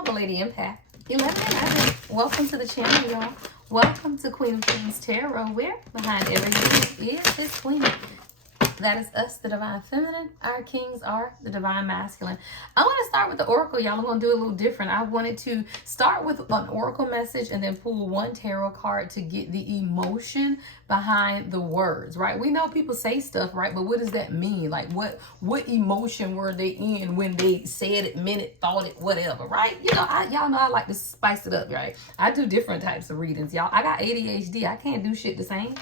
y'all, the Lady Empath. 11. Welcome to the channel, y'all. Welcome to Queen of Kings Tarot, where behind every king is his queen. That is us, the Divine Feminine. Our kings are the Divine Masculine. I want to start with the Oracle, y'all. I'm going to do it a little different. I wanted to start with an Oracle message and then pull one tarot card to get the emotion behind the words, right? We know people say stuff, right? But what does that mean? Like, what emotion were they in when they said it, meant it, thought it, whatever, right? You know, y'all know I like to spice it up, right? I do different types of readings, y'all. I got ADHD. I can't do shit the same.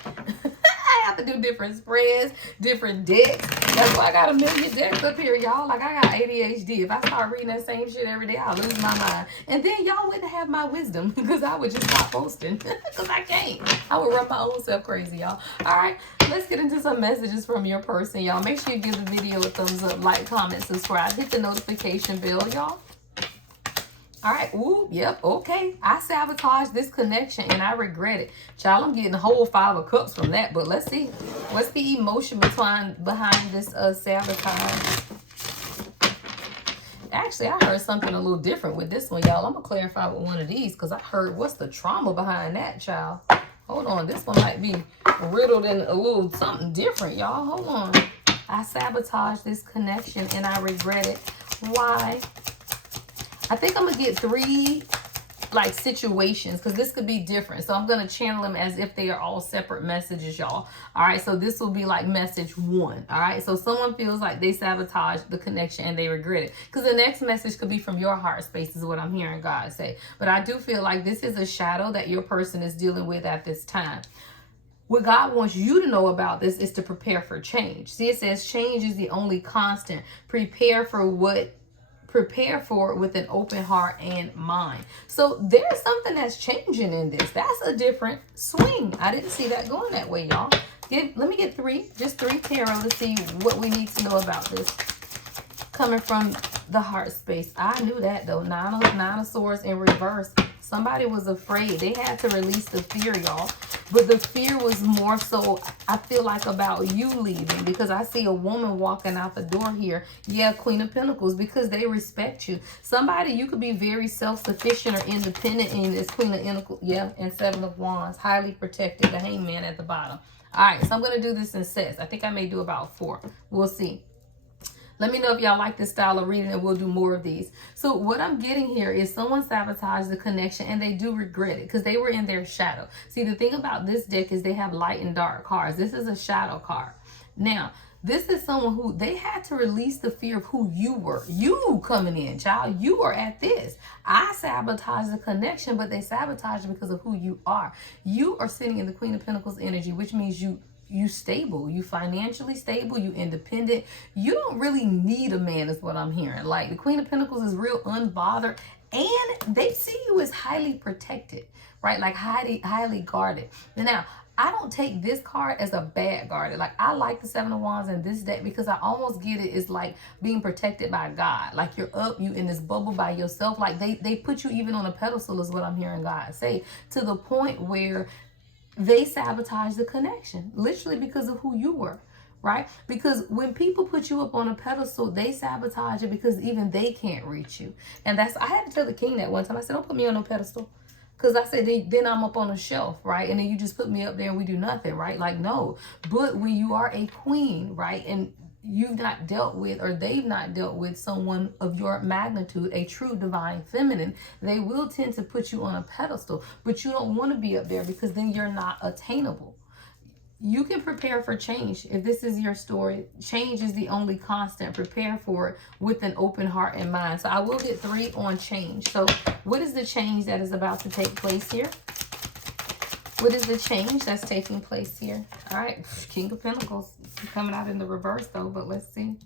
I have to do different spreads, different decks. That's why I got a million decks up here, y'all. Like, I got ADHD. If I start reading that same shit every day, I'll lose my mind. And then y'all wouldn't have my wisdom because I would just stop posting because I can't. I would run my own self crazy, y'all. All right, let's get into some messages from your person, y'all. Make sure you give the video a thumbs up, like, comment, subscribe, hit the notification bell, y'all. All right. Ooh, yep. Okay. I sabotaged this connection and I regret it. Child, I'm getting a whole 5 of cups from that. But let's see. What's the emotion behind this sabotage? Actually, I heard something a little different with this one, y'all. I'm going to clarify with one of these because I heard what's the trauma behind that, child. Hold on. This one might be riddled in a little something different, y'all. Hold on. I sabotaged this connection and I regret it. Why? I think I'm going to get 3 like situations because this could be different. So I'm going to channel them as if they are all separate messages, y'all. All right. So this will be like message 1. All right. So someone feels like they sabotaged the connection and they regret it. Because the next message could be from your heart space is what I'm hearing God say. But I do feel like this is a shadow that your person is dealing with at this time. What God wants you to know about this is to prepare for change. See, it says change is the only constant. Prepare for it with an open heart and mind. So there's something that's changing in this. That's a different swing. I didn't see that going that way, y'all. Let me get 3, just 3 tarot to see what we need to know about this. Coming from the heart space. I knew that though. 9 of Swords in reverse. Somebody was afraid. They had to release the fear, y'all. But the fear was more so, I feel like, about you leaving. Because I see a woman walking out the door here. Yeah, Queen of Pentacles. Because they respect you. Somebody, you could be very self-sufficient or independent in this Queen of Pentacles. Yeah, and 7 of Wands. Highly protected. The Hangman at the bottom. All right, so I'm going to do this in sets. I think I may do about 4. We'll see. Let me know if y'all like this style of reading and we'll do more of these. So what I'm getting here is someone sabotaged the connection and they do regret it because they were in their shadow. See, the thing about this deck is they have light and dark cards. This is a shadow card. Now, this is someone who they had to release the fear of who you were. You coming in, child. You are at this. I sabotaged the connection, but they sabotaged it because of who you are. You are sitting in the Queen of Pentacles energy, which means you stable, you financially stable, you independent. You don't really need a man is what I'm hearing. Like the Queen of Pentacles is real unbothered and they see you as highly protected, right? Like highly guarded. Now, I don't take this card as a bad guarded. Like I like the 7 of Wands in this deck because I almost get it. It's like being protected by God. Like you're up, you in this bubble by yourself. Like they put you even on a pedestal is what I'm hearing God say, to the point where they sabotage the connection, literally because of who you were, right? Because when people put you up on a pedestal, they sabotage it because even they can't reach you. And I had to tell the king that one time. I said, don't put me on no pedestal. Because I said, then I'm up on a shelf, right? And then you just put me up there and we do nothing, right? Like, no. But when you are a queen, right? And you've not dealt with, or they've not dealt with someone of your magnitude, a true divine feminine, they will tend to put you on a pedestal, but you don't want to be up there because then you're not attainable. You can prepare for change. If this is your story, change is the only constant. Prepare for it with an open heart and mind. So I will get 3 on change. So what is the change that is about to take place here? What is the change that's taking place here? All right, King of Pentacles coming out in the reverse though, but let's see.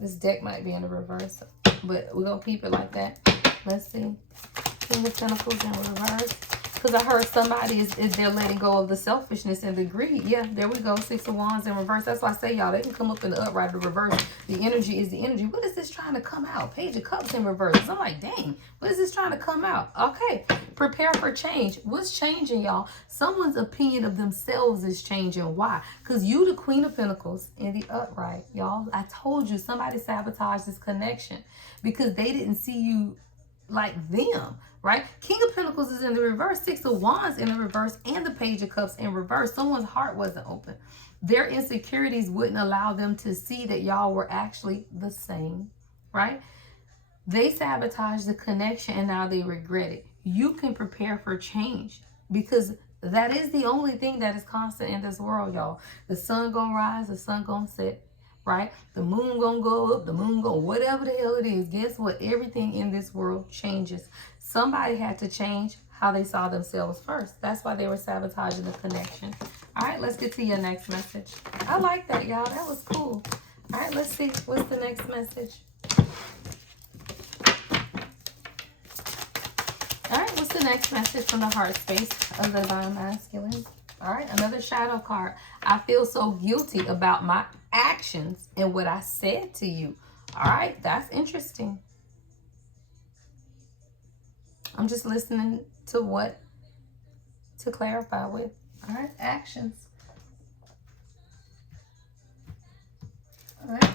This deck might be in the reverse, but we're going to keep it like that. Let's see. King of Pentacles in reverse. Because I heard somebody is they're letting go of the selfishness and the greed. Yeah, there we go. 6 of Wands in reverse. That's why I say, y'all, they can come up in the upright or reverse. The energy is the energy. What is this trying to come out? Page of Cups in reverse. I'm like, dang, what is this trying to come out? Okay, prepare for change. What's changing, y'all? Someone's opinion of themselves is changing. Why? Because you, the Queen of Pentacles in the upright, y'all. I told you somebody sabotaged this connection because they didn't see you like them, right? King of Pentacles is in the reverse, Six of Wands in the reverse, and the Page of Cups in reverse. Someone's heart wasn't open. Their insecurities wouldn't allow them to see that y'all were actually the same, right? They sabotaged the connection and now they regret it. You can prepare for change because that is the only thing that is constant in this world, y'all. The sun gonna rise, the sun gonna set, right? The moon gonna go up, the moon gonna, whatever the hell it is. Guess what? Everything in this world changes. Somebody had to change how they saw themselves first. That's why they were sabotaging the connection. All right, let's get to your next message. I like that, y'all. That was cool. All right, let's see. What's the next message? All right, what's the next message from the heart space of the Divine Masculine? All right, another shadow card. I feel so guilty about my actions and what I said to you. All right, that's interesting. I'm just listening to what to clarify with. All right, actions. All right.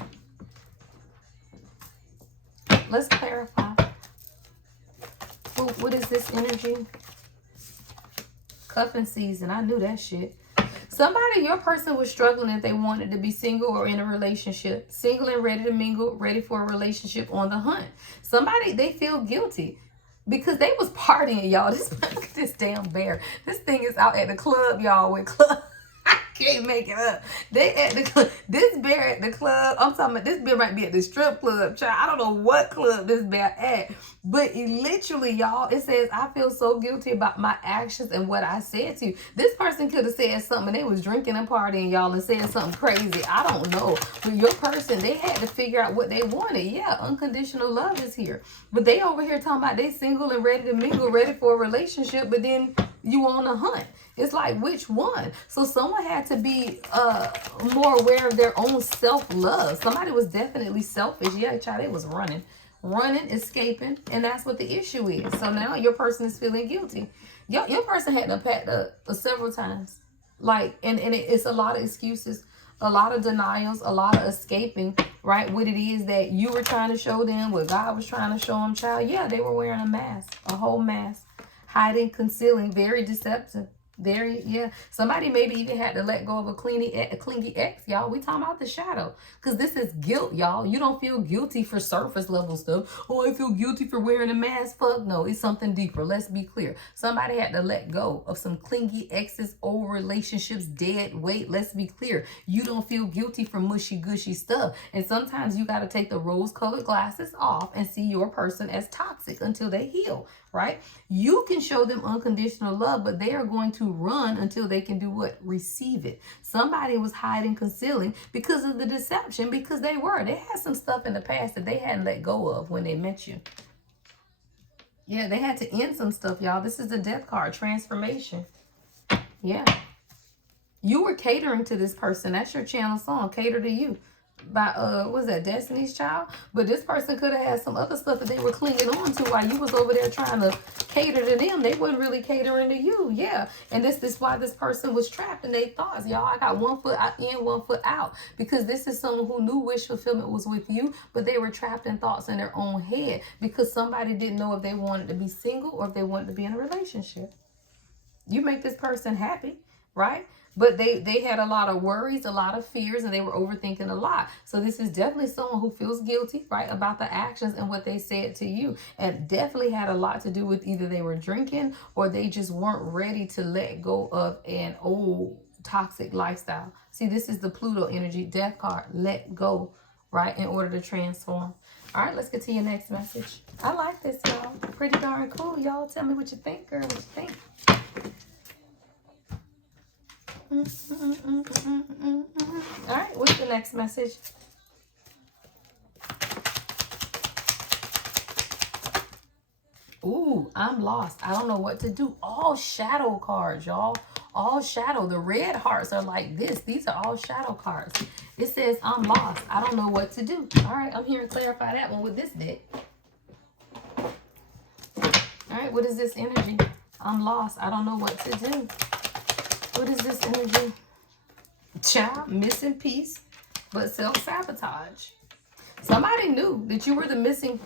Let's clarify. What is this energy? Cuffing season. I knew that shit. Somebody, your person was struggling if they wanted to be single or in a relationship. Single and ready to mingle, ready for a relationship, on the hunt. Somebody, they feel guilty because they was partying, y'all. Look at this damn bear. This thing is out at the club, y'all, with club. I can't make it up. They at the club. This bear at the club. I'm talking about this bear might be at the strip club, child. I don't know what club this bear at. But it literally, y'all, it says, I feel so guilty about my actions and what I said to you. This person could have said something and they was drinking and partying, y'all, and saying something crazy. I don't know. But your person, they had to figure out what they wanted. Yeah, unconditional love is here. But they over here talking about they single and ready to mingle, ready for a relationship, but then you on a hunt. It's like, which one? So someone had to be more aware of their own self-love. Somebody was definitely selfish. Yeah, child, they was running, escaping, and that's what the issue is. So now your person is feeling guilty. Your person had to pack up several times. Like, and it's a lot of excuses, a lot of denials, a lot of escaping, right? What it is that you were trying to show them, what God was trying to show them, child. Yeah, they were wearing a mask, a whole mask, hiding, concealing, very deceptive. Very, yeah. Somebody maybe even had to let go of a clingy ex, y'all. We talking about the shadow. Because this is guilt, y'all. You don't feel guilty for surface level stuff. Oh, I feel guilty for wearing a mask. Fuck no. It's something deeper. Let's be clear. Somebody had to let go of some clingy exes, old relationships, dead weight. Let's be clear. You don't feel guilty for mushy gushy stuff. And sometimes you got to take the rose-colored glasses off and see your person as toxic until they heal, right? You can show them unconditional love, but they are going to run until they can do what? Receive it. Somebody was hiding, concealing because of the deception, because they had some stuff in the past that they hadn't let go of when they met you. Yeah, they had to end some stuff, y'all. This is the death card, transformation. Yeah. You were catering to this person. That's your channel song, Cater to You, by what was that, Destiny's Child? But this person could have had some other stuff that they were clinging on to while you was over there trying to cater to them. They wasn't really catering to you. Yeah. And this is why this person was trapped in their thoughts, y'all. I got 1 foot in, 1 foot out, because this is someone who knew wish fulfillment was with you, but they were trapped in thoughts in their own head because somebody didn't know if they wanted to be single or if they wanted to be in a relationship. You make this person happy, right? But they had a lot of worries, a lot of fears, and they were overthinking a lot. So this is definitely someone who feels guilty, right, about the actions and what they said to you. And definitely had a lot to do with either they were drinking or they just weren't ready to let go of an old toxic lifestyle. See, this is the Pluto energy, death card, let go, right, in order to transform. All right, let's get to your next message. I like this, y'all. Pretty darn cool, y'all. Tell me what you think, girl, what you think. All right, what's the next message? Ooh, I'm lost. I don't know what to do. All shadow cards, y'all. All shadow. The red hearts are like this. These are all shadow cards. It says, I'm lost. I don't know what to do. All right, I'm here to clarify that one with this deck. All right, what is this energy? I'm lost. I don't know what to do. What is this energy? Child, missing piece, but self-sabotage. Somebody knew that you were the missing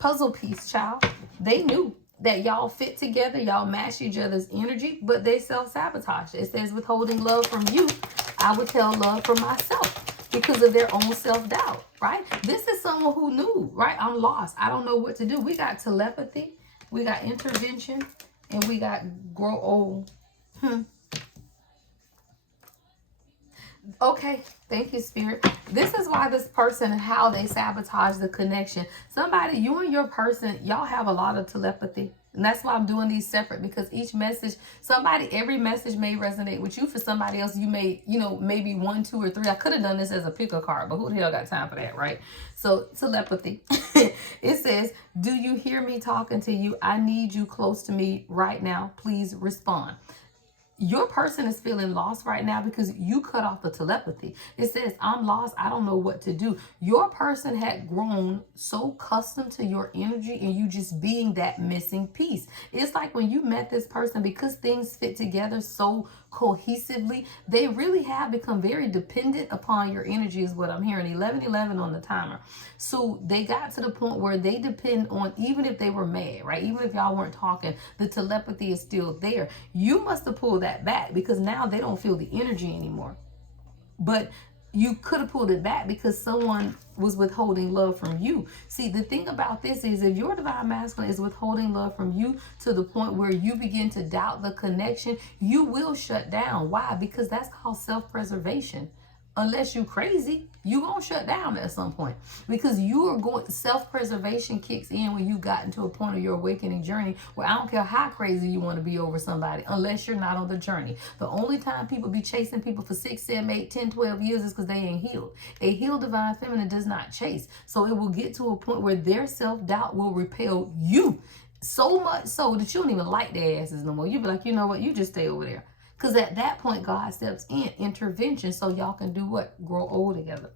puzzle piece, child. They knew that y'all fit together, y'all match each other's energy, but they self-sabotage. It says withholding love from you, I withheld love from myself because of their own self-doubt, right? This is someone who knew, right? I'm lost. I don't know what to do. We got telepathy, we got intervention, and we got grow old. Okay, thank you, Spirit. This is why this person and how they sabotage the connection. Somebody, you and your person, y'all have a lot of telepathy. And that's why I'm doing these separate, because each message, every message may resonate with you. For somebody else, you may, maybe 1, 2, or 3. I could have done this as a pick a card, but who the hell got time for that, right? So telepathy. It says, do you hear me talking to you? I need you close to me right now. Please respond. Your person is feeling lost right now because you cut off the telepathy. It says, I'm lost. I don't know what to do. Your person had grown so accustomed to your energy and you just being that missing piece. It's like when you met this person, because things fit together so cohesively, they really have become very dependent upon your energy, is what I'm hearing. 11:11 on the timer. So they got to the point where they depend on, even if they were mad, right? Even if y'all weren't talking, the telepathy is still there. You must have pulled that back because now they don't feel the energy anymore. But you could have pulled it back because someone was withholding love from you. See, the thing about this is, if your divine masculine is withholding love from you to the point where you begin to doubt the connection, you will shut down. Why? Because that's called self-preservation. Unless you crazy, you gonna shut down at some point, because you are going, self-preservation kicks in when you got into a point of your awakening journey where I don't care how crazy you want to be over somebody, unless you're not on the journey. The only time people be chasing people for 6, 7, 8, 10, 12 years is because they ain't healed. A healed divine feminine does not chase. So it will get to a point where their self-doubt will repel you so much so that you don't even like their asses no more. You be like, you know what, you just stay over there. Because at that point, God steps in, intervention, so y'all can do what? Grow old together.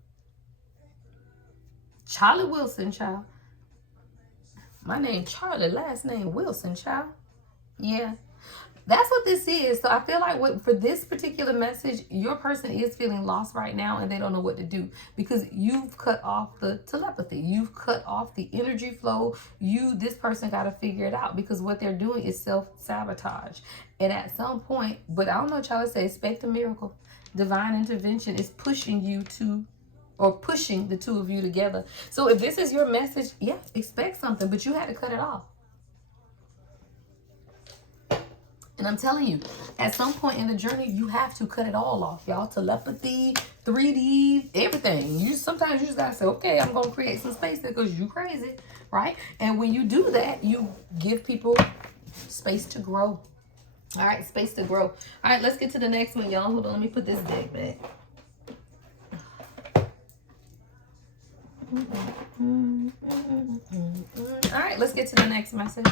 Charlie Wilson, child. My name Charlie, last name Wilson, child. Yeah. That's what this is. So I feel like for this particular message, your person is feeling lost right now and they don't know what to do because you've cut off the telepathy. You've cut off the energy flow. This person got to figure it out because what they're doing is self-sabotage. And at some point, but I don't know what y'all say, expect a miracle. Divine intervention is pushing you to, or pushing the two of you together. So if this is your message, yeah, expect something, but you had to cut it off. And I'm telling you, at some point in the journey, you have to cut it all off, y'all. Telepathy, 3D, everything. Sometimes you just gotta say, okay, I'm gonna create some space because you crazy, right? And when you do that, you give people space to grow. All right, space to grow. All right, let's get to the next one, y'all. Hold on, let me put this deck back. All right, let's get to the next message.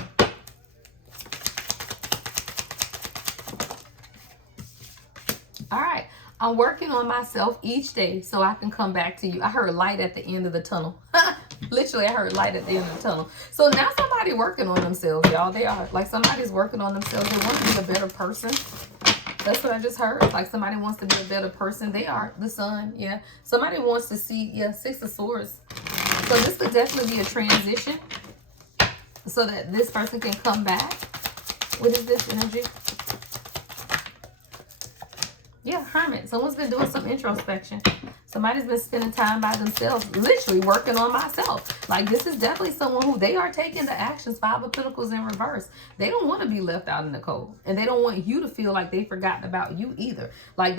All right, I'm working on myself each day so I can come back to you. I heard light at the end of the tunnel. Literally, I heard light at the end of the tunnel. So now somebody working on themselves, y'all. They are. Like somebody's working on themselves. They want to be a better person. That's what I just heard. Like somebody wants to be a better person. They are. The sun, yeah. Somebody wants to see, yeah, 6 of Swords. So this could definitely be a transition so that this person can come back. What is this energy? Yeah, Hermit. Someone's been doing some introspection. Somebody's been spending time by themselves, literally working on myself. Like this is definitely someone who they are taking the actions. 5 of Pentacles in reverse. They don't want to be left out in the cold. And they don't want you to feel like they've forgotten about you either. Like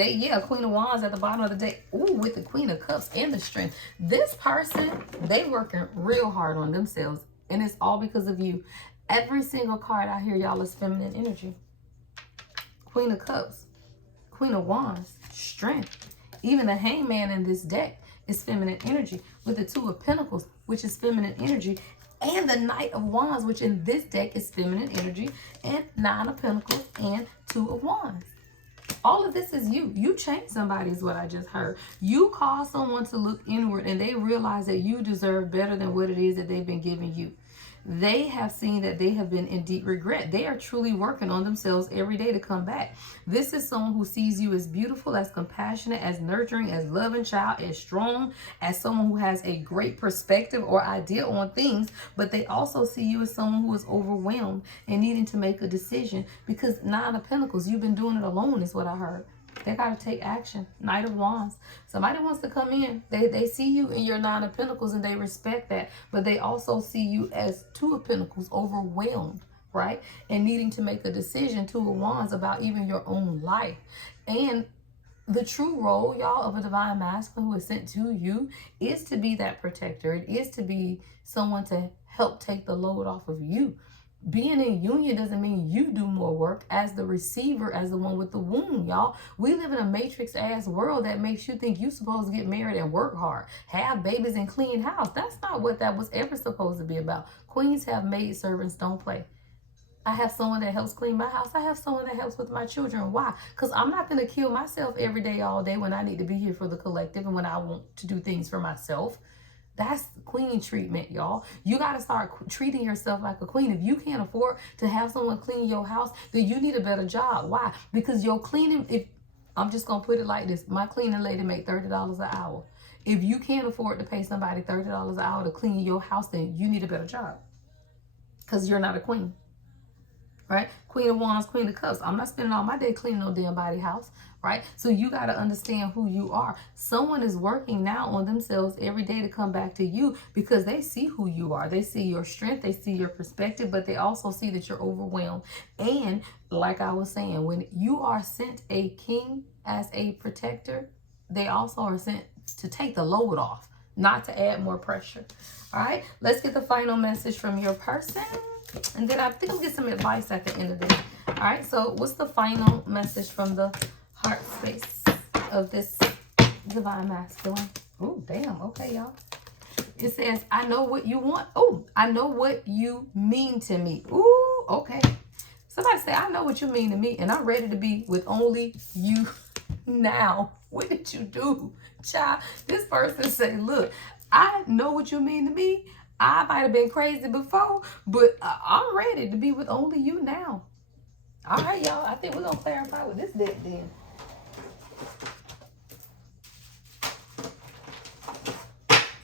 Queen of Wands at the bottom of the deck. Ooh, with the Queen of Cups and the Strength. This person, they working real hard on themselves. And it's all because of you. Every single card out here, y'all, is feminine energy. Queen of Cups. Queen of Wands, Strength. Even the Hangman in this deck is feminine energy with the 2 of Pentacles, which is feminine energy, and the Knight of Wands, which in this deck is feminine energy, and 9 of Pentacles and 2 of Wands. All of this is you. You change somebody is what I just heard. You cause someone to look inward and they realize that you deserve better than what it is that they've been giving you. they have seen that they have been in deep regret. They are truly working on themselves every day to come back. This is someone who sees you as beautiful, as compassionate, as nurturing, as loving child, as strong, as someone who has a great perspective or idea on things, but they also see you as someone who is overwhelmed and needing to make a decision, because Nine of Pentacles, you've been doing it alone is what I heard. They got to take action. Knight of Wands. Somebody wants to come in. They see you in your Nine of Pentacles and they respect that. But they also see you as Two of Pentacles, overwhelmed, right? And needing to make a decision, Two of Wands, about even your own life. And the true role, y'all, of a divine masculine who is sent to you is to be that protector. It is to be someone to help take the load off of you. Being in union doesn't mean you do more work as the receiver, as the one with the womb, y'all. We live in a matrix-ass world that makes you think you're supposed to get married and work hard, have babies and clean house. That's not what that was ever supposed to be about. Queens have maid servants, don't play. I have someone that helps clean my house. I have someone that helps with my children. Why? Because I'm not going to kill myself every day, all day, when I need to be here for the collective and when I want to do things for myself. That's queen treatment, y'all. You got to start treating yourself like a queen. If you can't afford to have someone clean your house, then you need a better job. Why? Because your cleaning, if I'm just going to put it like this, my cleaning lady make $30 an hour. If you can't afford to pay somebody $30 an hour to clean your house, then you need a better job, because you're not a queen. Right? Queen of Wands, Queen of Cups. I'm not spending all my day cleaning no damn body house, right? So you got to understand who you are. Someone is working now on themselves every day to come back to you because they see who you are. They see your strength. They see your perspective, but they also see that you're overwhelmed. And like I was saying, when you are sent a king as a protector, they also are sent to take the load off, not to add more pressure. All right, let's get the final message from your person. And then I think I'll get some advice at the end of this. All right, so what's the final message from the heart space of this divine masculine? Oh, damn. Okay, y'all. It says, I know what you want. Oh, I know what you mean to me. Ooh, okay. Somebody say, I know what you mean to me, and I'm ready to be with only you now. What did you do, child? This person say, look, I know what you mean to me. I might have been crazy before, but I'm ready to be with only you now. All right, y'all. I think we're going to clarify with this deck then.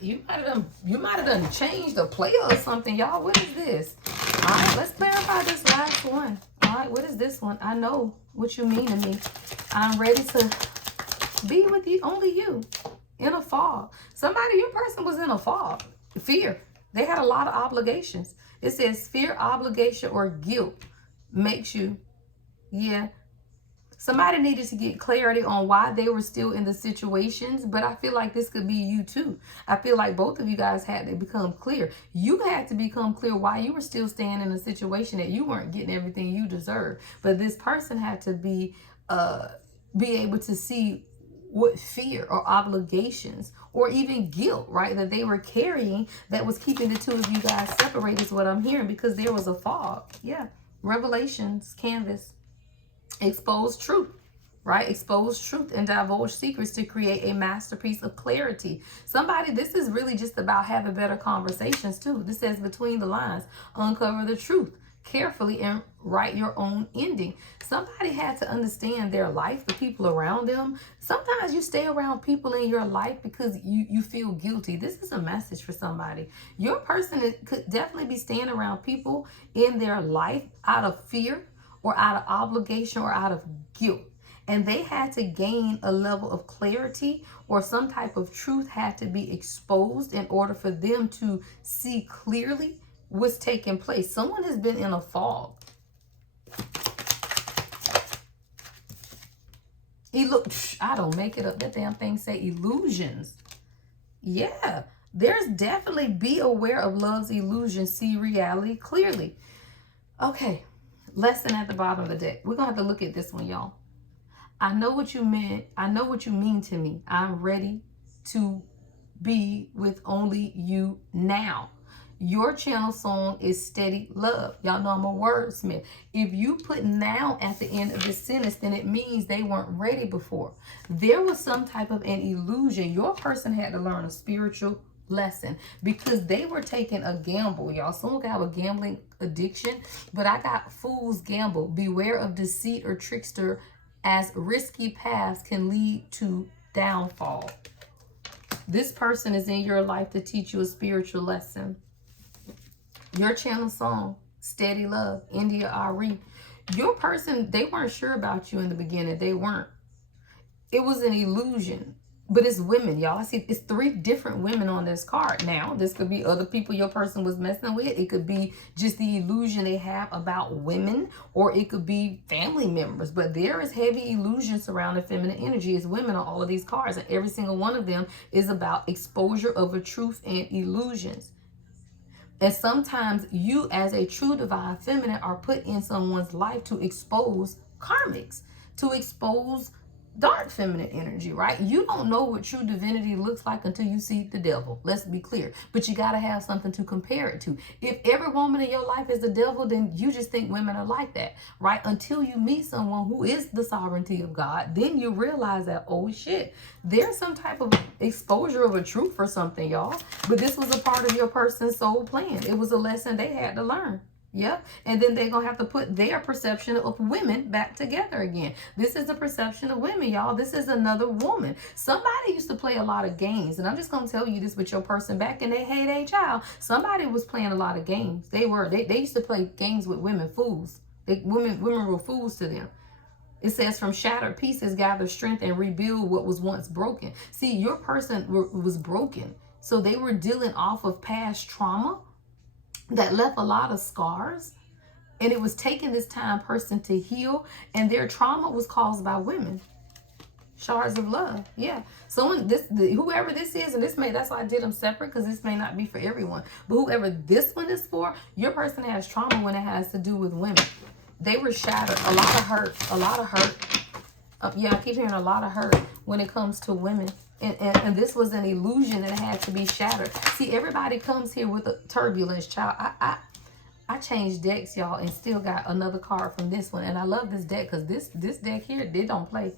You might have done changed the player or something, y'all. What is this? All right, let's clarify this last one. All right, what is this one? I know what you mean to me. I'm ready to be with you, only you, in a fog. Somebody, your person was in a fog. Fear. They had a lot of obligations. It says fear, obligation, or guilt makes you, yeah. Somebody needed to get clarity on why they were still in the situations, but I feel like this could be you too. I feel like both of you guys had to become clear. You had to become clear why you were still staying in a situation that you weren't getting everything you deserve. But this person had to be able to see what fear or obligations or even guilt, right, that they were carrying that was keeping the two of you guys separated is what I'm hearing, because there was a fog. Yeah. Revelations, canvas, expose truth, right? Expose truth and divulge secrets to create a masterpiece of clarity. Somebody, this is really just about having better conversations too. This says between the lines, uncover the truth carefully and write your own ending. Somebody had to understand their life, the people around them. Sometimes you stay around people in your life because you feel guilty. This is a message for somebody. Your person could definitely be staying around people in their life out of fear or out of obligation or out of guilt. And they had to gain a level of clarity, or some type of truth had to be exposed in order for them to see clearly what's taking place. Someone has been in a fog. I don't make it up. That damn thing say illusions. Yeah, there's definitely be aware of love's illusions, see reality clearly. Okay, lesson at the bottom of the deck. We're gonna have to look at this one, y'all. I know what you meant. I know what you mean to me. I'm ready to be with only you now. Your channel song is Steady Love. Y'all know I'm a wordsmith. If you put now at the end of the sentence, then it means they weren't ready before. There was some type of an illusion. Your person had to learn a spiritual lesson, because they were taking a gamble, y'all. Someone could have a gambling addiction, but I got fool's gamble. Beware of deceit or trickster, as risky paths can lead to downfall. This person is in your life to teach you a spiritual lesson. Your channel song, Steady Love, India Ari. Your person, they weren't sure about you in the beginning. They weren't. It was an illusion. But it's women, y'all. I see it's 3 different women on this card. Now, this could be other people your person was messing with. It could be just the illusion they have about women, or it could be family members. But there is heavy illusion surrounding feminine energy. It's women on all of these cards, and every single one of them is about exposure of a truth and illusions. And sometimes you, as a true divine feminine, are put in someone's life to expose karmics, to expose dark feminine energy, right? You don't know what true divinity looks like until you see the devil. Let's be clear. But you got to have something to compare it to. If every woman in your life is the devil, then you just think women are like that, right? Until you meet someone who is the sovereignty of God, then you realize that, oh shit, there's some type of exposure of a truth or something, y'all. But this was a part of your person's soul plan. It was a lesson they had to learn. Yeah. And then they're going to have to put their perception of women back together again. This is the perception of women, y'all. This is another woman. Somebody used to play a lot of games. And I'm just going to tell you this with your person back in their heyday, child. Somebody was playing a lot of games. They used to play games with women, fools. Women were fools to them. It says, from shattered pieces, gather strength and rebuild what was once broken. See, your person was broken. So they were dealing off of past trauma that left a lot of scars, and it was taking this time person to heal, and their trauma was caused by women. Shards of love. Yeah. Whoever this is, and that's why I did them separate, because this may not be for everyone, but whoever this one is for, your person has trauma when it has to do with women. They were shattered. A lot of hurt. Yeah, I keep hearing a lot of hurt when it comes to women. And this was an illusion that had to be shattered. See, everybody comes here with a turbulence, child. I changed decks, y'all, and still got another card from this one. And I love this deck because this deck here, they don't play.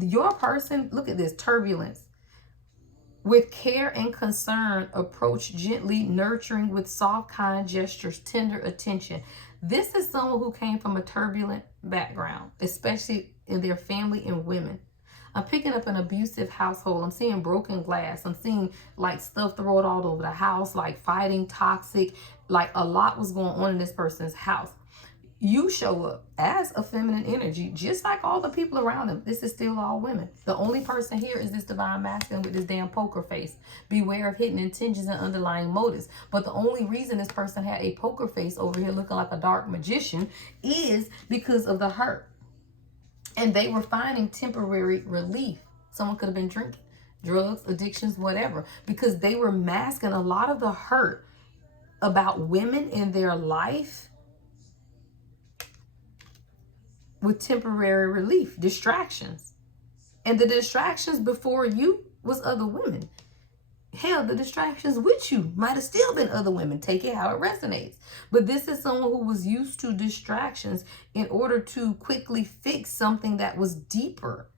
Your person, look at this, turbulence. With care and concern, approach gently, nurturing with soft, kind gestures, tender attention. This is someone who came from a turbulent background, especially in their family and women. I'm picking up an abusive household. I'm seeing broken glass. I'm seeing like stuff thrown all over the house, like fighting, toxic, like a lot was going on in this person's house. You show up as a feminine energy, just like all the people around them. This is still all women. The only person here is this divine masculine with this damn poker face. Beware of hidden intentions and underlying motives. But the only reason this person had a poker face over here looking like a dark magician is because of the hurt. And they were finding temporary relief. Someone could have been drinking, drugs, addictions, whatever, because they were masking a lot of the hurt about women in their life with temporary relief, distractions. And the distractions before you was other women. Hell, the distractions with you might have still been other women. Take it how it resonates. But this is someone who was used to distractions in order to quickly fix something that was deeper.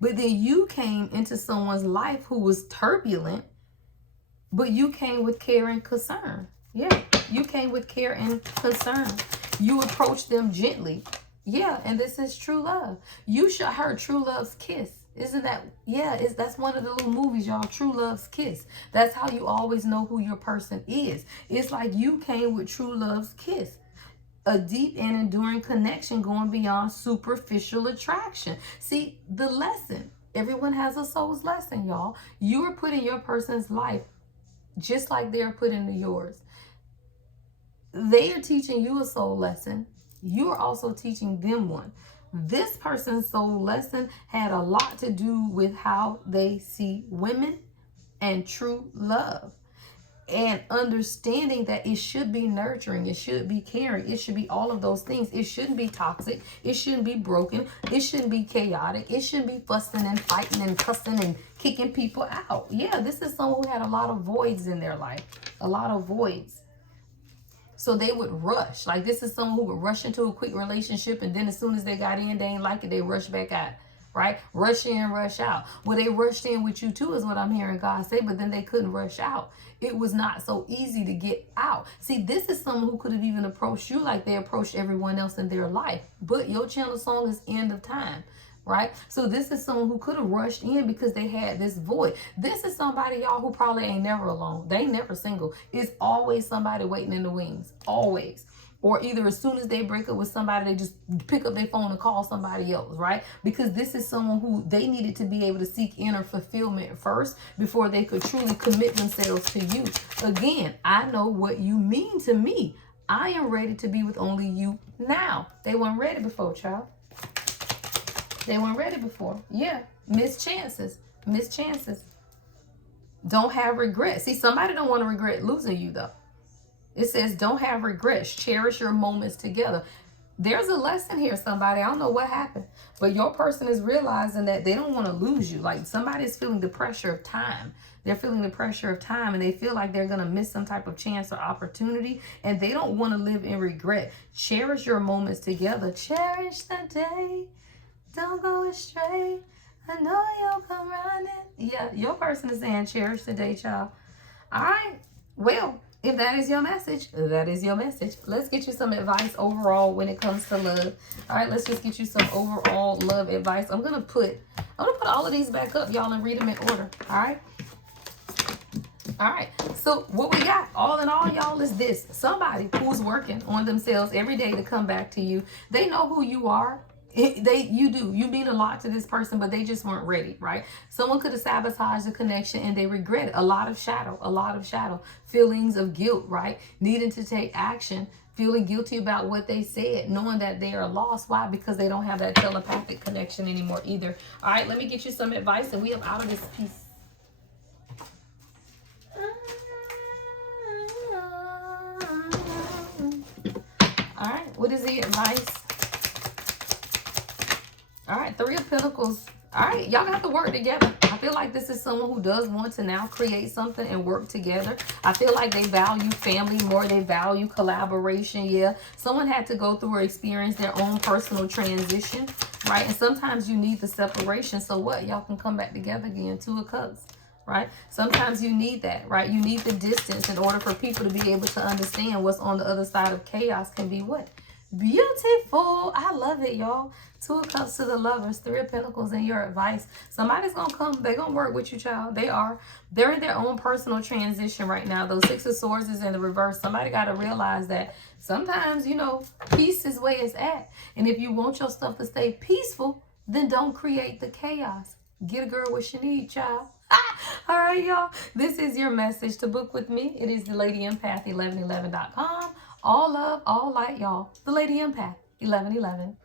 But then you came into someone's life who was turbulent, but you came with care and concern. Yeah, you came with care and concern. You approached them gently. Yeah, and this is true love. You should heard True Love's Kiss. Isn't that, yeah, that's one of the little movies, y'all, True Love's Kiss. That's how you always know who your person is. It's like you came with True Love's Kiss. A deep and enduring connection going beyond superficial attraction. See, the lesson. Everyone has a soul's lesson, y'all. You are put in your person's life just like they're put into yours. They are teaching you a soul lesson. You are also teaching them one. This person's soul lesson had a lot to do with how they see women and true love. And understanding that it should be nurturing, it should be caring, it should be all of those things. It shouldn't be toxic, it shouldn't be broken, it shouldn't be chaotic, it shouldn't be fussing and fighting and cussing and kicking people out. Yeah, this is someone who had a lot of voids in their life, a lot of voids. So they would rush. Like this is someone who would rush into a quick relationship, and then as soon as they got in, they ain't like it, they rush back out. right? Rush in, rush out. Well, they rushed in with you too, is what I'm hearing God say, but then they couldn't rush out. It was not so easy to get out. See, this is someone who could have even approached you like they approached everyone else in their life. But your channel song is End of Time. Right? So this is someone who could have rushed in because they had this void. This is somebody, y'all, who probably ain't never alone. They ain't never single. It's always somebody waiting in the wings. Always. Or either as soon as they break up with somebody, they just pick up their phone and call somebody else, right? Because this is someone who they needed to be able to seek inner fulfillment first before they could truly commit themselves to you. Again, I know what you mean to me. I am ready to be with only you now. They weren't ready before, child. They weren't ready before. Yeah. Missed chances. Missed chances. Don't have regrets. See, somebody don't want to regret losing you, though. It says don't have regrets. Cherish your moments together. There's a lesson here, somebody. I don't know what happened, but your person is realizing that they don't want to lose you. Like somebody's feeling the pressure of time. They're feeling the pressure of time, and they feel like they're going to miss some type of chance or opportunity, and they don't want to live in regret. Cherish your moments together. Cherish the day. Don't go astray. I know you'll come running. Yeah, your person is saying cherish the day, child. All right. Well, if that is your message, that is your message. Let's get you some advice overall when it comes to love. All right, let's just get you some overall love advice. I'm gonna put all of these back up, y'all, and read them in order. All right. All right. So what we got, all in all, y'all, is this: somebody who's working on themselves every day to come back to you. They know who you are. You mean a lot to this person, but they just weren't ready, right? Someone could have sabotaged the connection and they regret it. A lot of shadow, feelings of guilt, right? Needing to take action, feeling guilty about what they said, knowing that they are lost. Why? Because they don't have that telepathic connection anymore either. All right, let me get you some advice and we are out of this piece. All right, what is the advice? All right, Three of Pentacles. All right, y'all have to work together. I feel like this is someone who does want to now create something and work together. I feel like they value family more. They value collaboration. Yeah, someone had to go through or experience their own personal transition, right? And sometimes you need the separation. So what? Y'all can come back together again. Two of Cups, right? Sometimes you need that, right? You need the distance in order for people to be able to understand what's on the other side of chaos can be what? Beautiful. I love it, y'all. Two of Cups to the Lovers, Three of Pentacles, and your advice. Somebody's gonna come. They're gonna work with you, child. They are. They're in their own personal transition right now. Those Six of Swords is in the reverse. Somebody got to realize that sometimes, peace is where it's at. And if you want your stuff to stay peaceful, then don't create the chaos. Get a girl what she need, child. All right, y'all. This is your message to book with me. It is the Lady Empath 1111.com. All love, all light, y'all. The Lady Empath 1111.